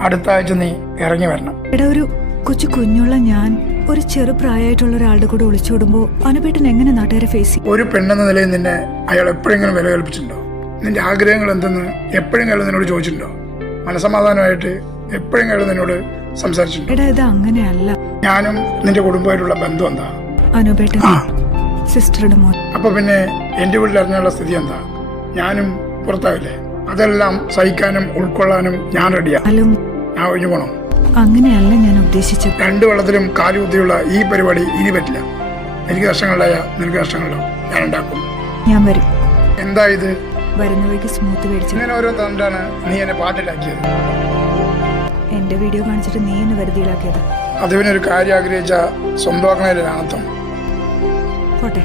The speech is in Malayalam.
അടുത്ത ആഴ്ച നീ ഇറങ്ങി വരണം. എടാ, ഒരു കൊച്ചു കുഞ്ഞുള്ള ഞാൻ ഒരു ചെറുപ്രായമായിട്ടുള്ള ഒരാളുടെ കൂടെ ഒളിച്ചോടുമ്പോ അനുപേട്ടൻ എങ്ങനെ നാട്ടുകാരെ ഫേസ് ചെയ്യും? ഒരു പെണ്ണെന്ന നിലയിൽ നിന്നെ അയാൾ എപ്പോഴെങ്കിലും വില കൽപ്പിച്ചിട്ടുണ്ടോ? നിന്റെ ആഗ്രഹങ്ങൾ എന്തെന്ന് എപ്പോഴെങ്കിലും നിന്നോട് ചോദിച്ചിട്ടുണ്ടോ? മനസമാധാനമായിട്ട് എപ്പോഴെങ്കിലും നിന്നോട് സംസാരിച്ചിട്ടുണ്ടോ? എടാ, ഇത് അങ്ങനെയല്ല. ഞാനും നിന്റെ കുടുംബമായിട്ടുള്ള ബന്ധം എന്താ? അനുപേട്ടൻ സിസ്റ്ററുടെ മോൻ. അപ്പൊ പിന്നെ എന്റെ വീട്ടിൽ അറിഞ്ഞുള്ള സ്ഥിതി എന്താ? ഞാനും പുറത്താവില്ലേ? അതെല്ലാം സഹിക്കാനും ഉൾക്കൊള്ളാനും ഞാൻ റെഡിയാ. ഞാൻ ഒഴിഞ്ഞു പോണോ? അങ്ങനെയല്ല ഞാൻ ഉദ്ദേശിച്ചത്. രണ്ട് വെള്ളത്തിലും കാലുകുത്തിയുള്ള ഈ പരിപാടി ഇനി പറ്റില്ല. എനിക്ക് കഷ്ടങ്ങളുണ്ടായ നിനക്ക് കഷ്ടങ്ങളുണ്ടാവും. ഞാൻ ഉണ്ടാക്കും. ഞാൻ വരും. എന്താ ഇത്? വരുന്ന വഴിക്ക് സ്മൂത്ത് മേടിച്ചു. ഇങ്ങനെ ഓരോ തണ്ടാണ് നീ എന്നെ പാട്ടിലാക്കിയത്. എന്റെ വീഡിയോ കാണിച്ചിട്ട് നീ എന്നെ വരുതിയിലാക്കിയത്. അതിനൊരു കാര്യം ആഗ്രഹിച്ച സ്വന്തമാക്കണേലും അർത്ഥം. പോട്ടെ.